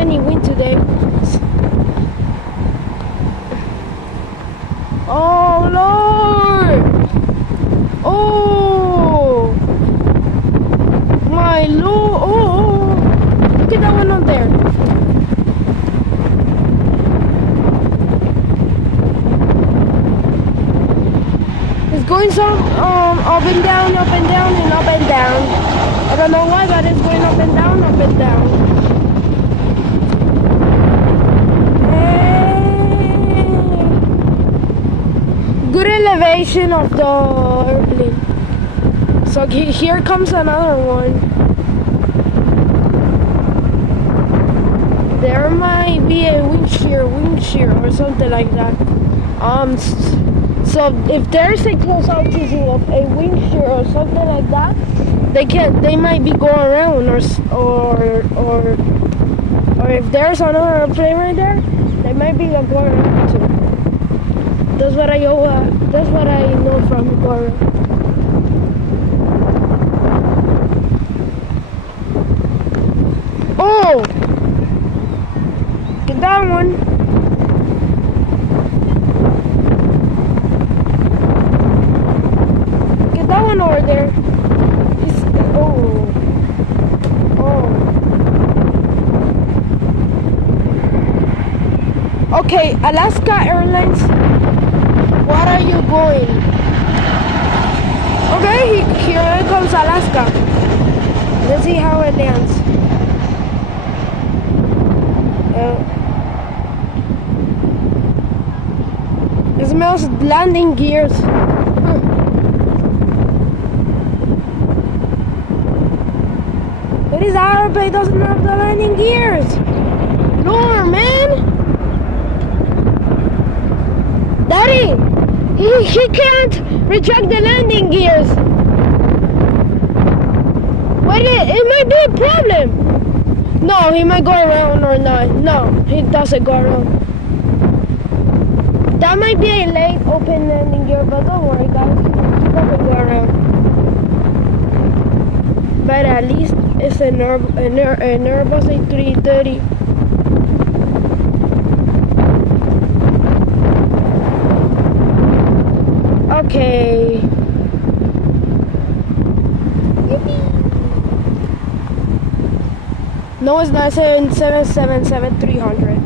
any wind today. Oh Lord! Oh my Lord! Oh, look at that one up there. It's going some up and down, up and down, and up and down. I don't know why, but it's going up and down, up and down. Good elevation of the airplane. So here comes another one. There might be a wind shear or something like that. So if there's a close altitude of a wind shear or something like that, they might be going around or if there's another airplane right there, they might be going around too. That's what I know from Gora. Oh! Get that one. Get that one over there. Okay, Alaska Airlines. What are you going? Okay, here comes Alaska. Let's see how it lands. It smells landing gears. But this airplane doesn't have the landing gears. Lord, man. Daddy, he can't retract the landing gears. Wait, it might be a problem. No, he might go around or not. No, he doesn't go around. That might be a late open landing gear, but don't worry, guys. It doesn't go around. But at least it's an Airbus A330. Okay. No, it's not 777-300.